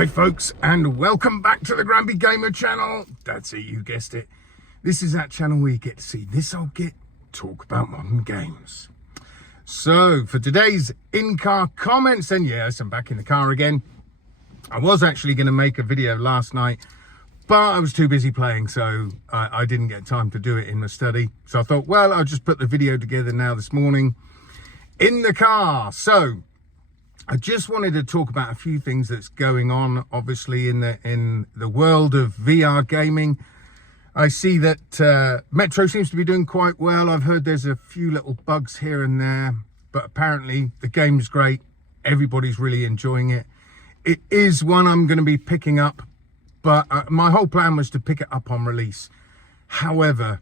Hi folks, and welcome back to the Grumpy Gamer channel. That's it, you guessed it. This is that channel where you get to see this old git talk about modern games. So for today's in-car comments, and yes, I'm back in the car again. I was actually going to make a video last night, but I was too busy playing, so I didn't get time to do it in my study. So I thought, well, I'll just put the video together now this morning in the car. So I just wanted to talk about a few things that's going on, obviously, in the world of VR gaming. I see that Metro seems to be doing quite well. I've heard there's a few little bugs here and there, but apparently the game's great. Everybody's really enjoying it. It is one I'm going to be picking up, but my whole plan was to pick it up on release. However,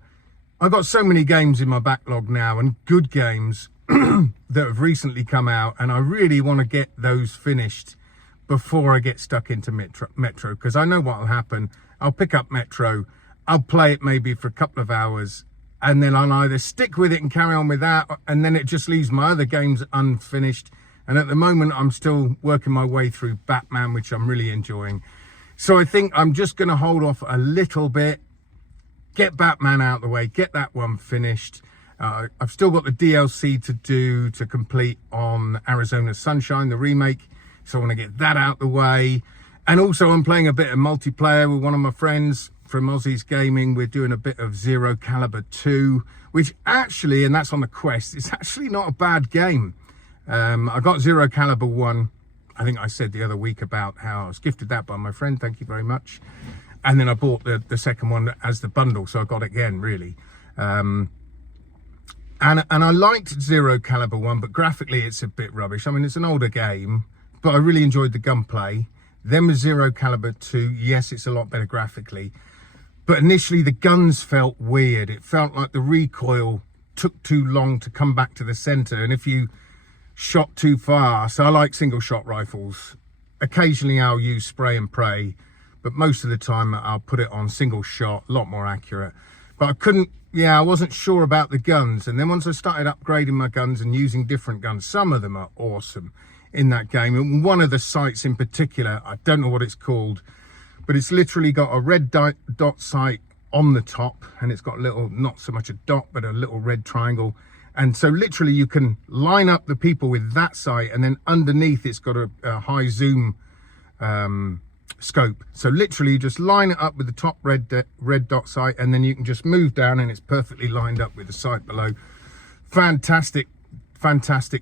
I've got so many games in my backlog now, and good games that have recently come out, and I really want to get those finished before I get stuck into Metro, because I know what will happen. I'll pick up Metro, I'll play it maybe for a couple of hours, and then I'll either stick with it and carry on with that, and then it just leaves my other games unfinished. And at the moment I'm still working my way through Batman, which I'm really enjoying. So I think I'm just going to hold off a little bit, get Batman out of the way, get that one finished. I've still got the DLC to complete on Arizona Sunshine, the remake. So I want to get that out the way. And also I'm playing a bit of multiplayer with one of my friends from Aussies Gaming. We're doing a bit of Zero Caliber 2, which actually, and that's on the Quest, it's actually not a bad game. I got Zero Caliber 1. I think I said the other week about how I was gifted that by my friend. Thank you very much. And then I bought the second one as the bundle. So I got it again, really. And I liked Zero Caliber 1, but graphically it's a bit rubbish. I mean, it's an older game, but I really enjoyed the gunplay. Then with Zero Caliber 2, yes, it's a lot better graphically. But initially the guns felt weird. It felt like the recoil took too long to come back to the center. And if you shot too fast, I like single shot rifles. Occasionally I'll use spray and pray, but most of the time I'll put it on single shot, a lot more accurate. But I wasn't sure about the guns. And then once I started upgrading my guns and using different guns, some of them are awesome in that game. And one of the sights in particular, I don't know what it's called, but it's literally got a red dot sight on the top, and it's got a little, not so much a dot, but a little red triangle. And so literally you can line up the people with that sight, and then underneath it's got a high zoom scope. So literally you just line it up with the top red dot sight, and then you can just move down and it's perfectly lined up with the sight below. Fantastic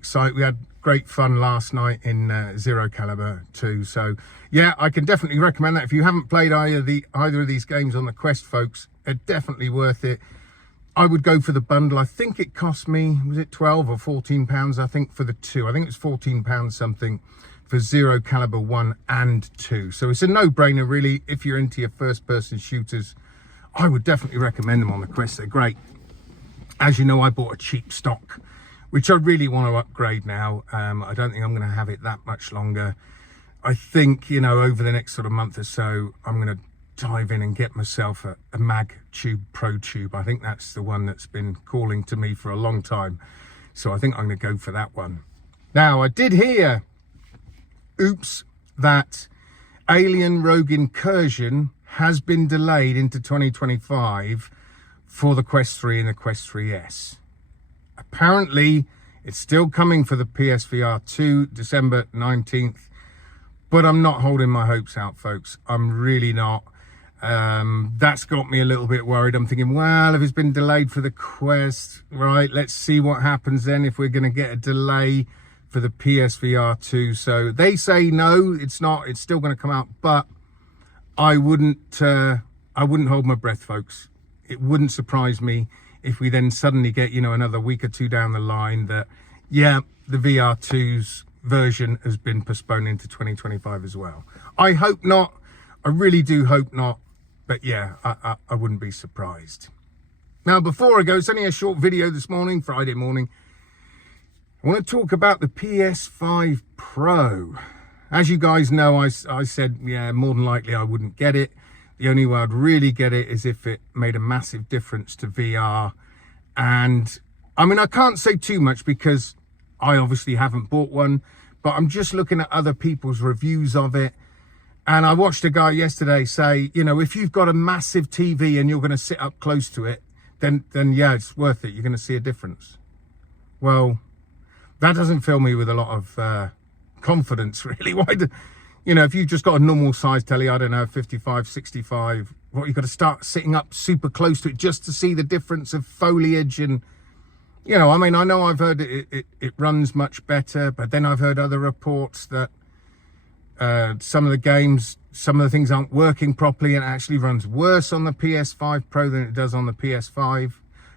sight. We had great fun last night in Zero Caliber 2. So yeah, I can definitely recommend that. If you haven't played either of these games on the Quest, folks, they're definitely worth it. I would go for the bundle. I think it cost me, was it 12 or 14 pounds? I think for the two, I think it's 14 pounds something for Zero Caliber 1 and 2. So it's a no-brainer, really. If you're into your first-person shooters, I would definitely recommend them on the Quest. They're great. As you know, I bought a cheap stock, which I really want to upgrade now. I don't think I'm going to have it that much longer. I think, over the next sort of month or so, I'm going to dive in and get myself a Mag Tube Pro Tube. I think that's the one that's been calling to me for a long time. So I think I'm going to go for that one. Now, I did hear, oops, that Alien Rogue Incursion has been delayed into 2025 for the Quest 3 and the Quest 3S. Apparently, it's still coming for the PSVR2, December 19th, but I'm not holding my hopes out, folks. I'm really not. That's got me a little bit worried. I'm thinking, well, if it's been delayed for the Quest, right, let's see what happens then if we're going to get a delay for the PSVR2. So they say no, it's not, it's still going to come out, but I wouldn't hold my breath, folks. It wouldn't surprise me if we then suddenly get, another week or two down the line that, yeah, the VR2's version has been postponed into 2025 as well. I hope not. I really do hope not. But yeah, I wouldn't be surprised. Now, before I go, it's only a short video this morning, Friday morning. I want to talk about the PS5 Pro. As you guys know, I said, yeah, more than likely I wouldn't get it. The only way I'd really get it is if it made a massive difference to VR. And I mean, I can't say too much because I obviously haven't bought one, but I'm just looking at other people's reviews of it. And I watched a guy yesterday say, you know, if you've got a massive TV and you're going to sit up close to it, then yeah, it's worth it. You're going to see a difference. Well, that doesn't fill me with a lot of confidence, really. Why do, you know, if you've just got a normal size telly, I don't know, 55, 65, what, you've got to start sitting up super close to it just to see the difference of foliage. And, you know, I mean, I know I've heard it runs much better, but then I've heard other reports that some of the games, some of the things aren't working properly, and it actually runs worse on the PS5 Pro than it does on the PS5.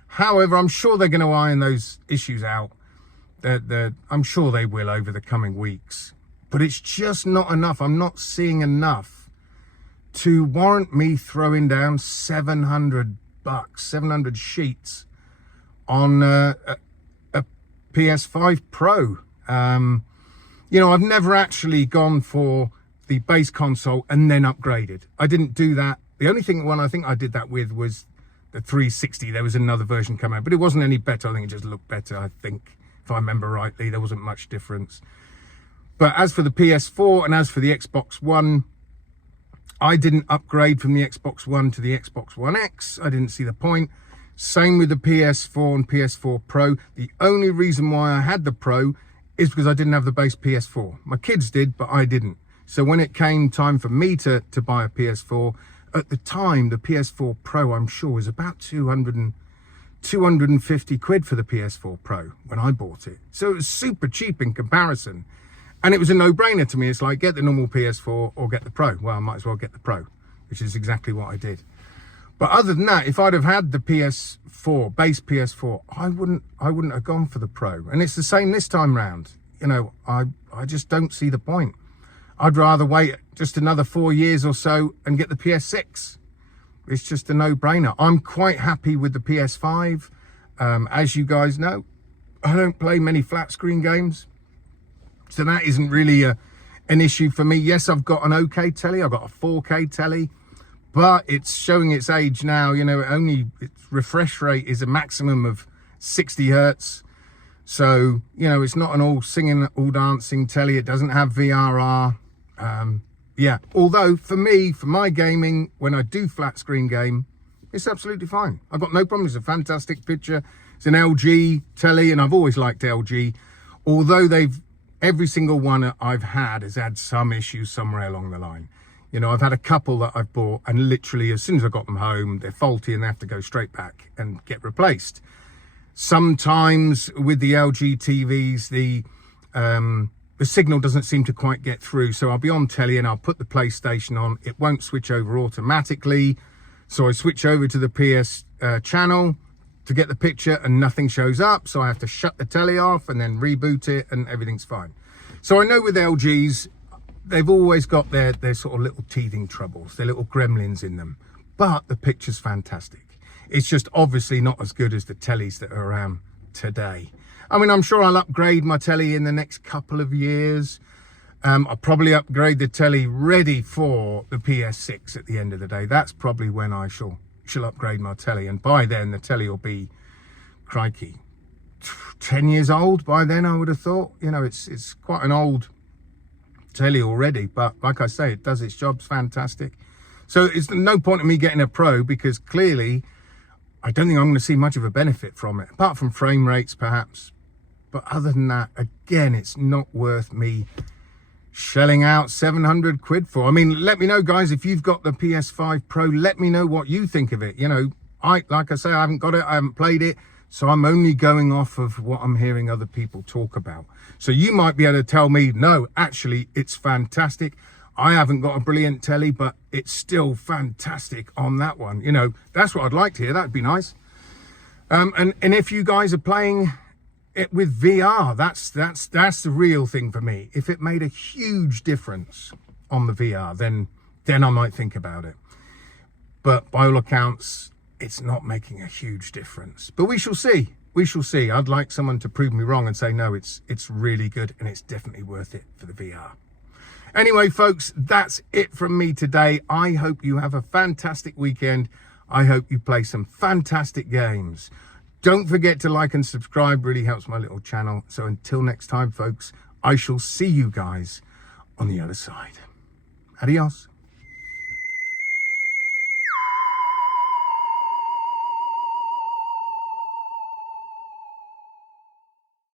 However, I'm sure they're going to iron those issues out. I'm sure they will over the coming weeks. But it's just not enough. I'm not seeing enough to warrant me throwing down $700, 700 sheets on a PS5 Pro. You know, I've never actually gone for the base console and then upgraded. I didn't do that. The only one I think I did that with was the 360. There was another version coming out, but it wasn't any better. I think it just looked better, I think. If I remember rightly, there wasn't much difference. But as for the PS4 and as for the Xbox One, I didn't upgrade from the Xbox One to the Xbox One X. I didn't see the point. Same with the PS4 and PS4 Pro. The only reason why I had the Pro is because I didn't have the base PS4. My kids did, but I didn't. So when it came time for me to buy a PS4, at the time, the PS4 Pro, I'm sure, was about 250 quid for the PS4 Pro when I bought it. So it was super cheap in comparison. And it was a no-brainer to me. It's like, get the normal PS4 or get the Pro. Well, I might as well get the Pro, which is exactly what I did. But other than that, if I'd have had the PS4, base PS4, I wouldn't have gone for the Pro. And it's the same this time round. You know, I just don't see the point. I'd rather wait just another 4 years or so and get the PS6. It's just a no-brainer. I'm quite happy with the PS5. As you guys know, I don't play many flat screen games, so that isn't really an issue for me. Yes, I've got an okay telly. I've got a 4K telly, but it's showing its age now. You know, its refresh rate is a maximum of 60 hertz. So, you know, it's not an all singing, all dancing telly. It doesn't have VRR. Yeah, although for me, for my gaming, when I do flat screen game, it's absolutely fine. I've got no problem. It's a fantastic picture. It's an LG telly, and I've always liked LG. Although every single one I've had has had some issues somewhere along the line. You know, I've had a couple that I've bought, and literally as soon as I got them home, they're faulty and they have to go straight back and get replaced. Sometimes with the LG TVs, the signal doesn't seem to quite get through. So I'll be on telly and I'll put the PlayStation on. It won't switch over automatically. So I switch over to the PS channel to get the picture and nothing shows up. So I have to shut the telly off and then reboot it and everything's fine. So I know with LGs, they've always got their sort of little teething troubles, their little gremlins in them. But the picture's fantastic. It's just obviously not as good as the tellies that are around today. I mean, I'm sure I'll upgrade my telly in the next couple of years. I'll probably upgrade the telly ready for the PS6 at the end of the day. That's probably when I shall upgrade my telly. And by then, the telly will be, crikey, 10 years old by then, I would have thought. You know, it's quite an old telly already. But like I say, it does its job. It's fantastic. So it's no point in me getting a Pro because clearly I don't think I'm going to see much of a benefit from it, apart from frame rates perhaps. But other than that, again, it's not worth me shelling out 700 quid for. I mean, let me know, guys, if you've got the PS5 Pro, let me know what you think of it. You know, like I say, I haven't got it, I haven't played it, so I'm only going off of what I'm hearing other people talk about. So you might be able to tell me, no, actually, it's fantastic. I haven't got a brilliant telly, but it's still fantastic on that one. You know, that's what I'd like to hear. That'd be nice. And if you guys are playing it with VR, that's the real thing for me. If it made a huge difference on the VR, then I might think about it. But by all accounts, it's not making a huge difference. But we shall see. We shall see. I'd like someone to prove me wrong and say, no, it's really good and it's definitely worth it for the VR. Anyway, folks, that's it from me today. I hope you have a fantastic weekend. I hope you play some fantastic games. Don't forget to like and subscribe. Really helps my little channel. So until next time, folks, I shall see you guys on the other side. Adios.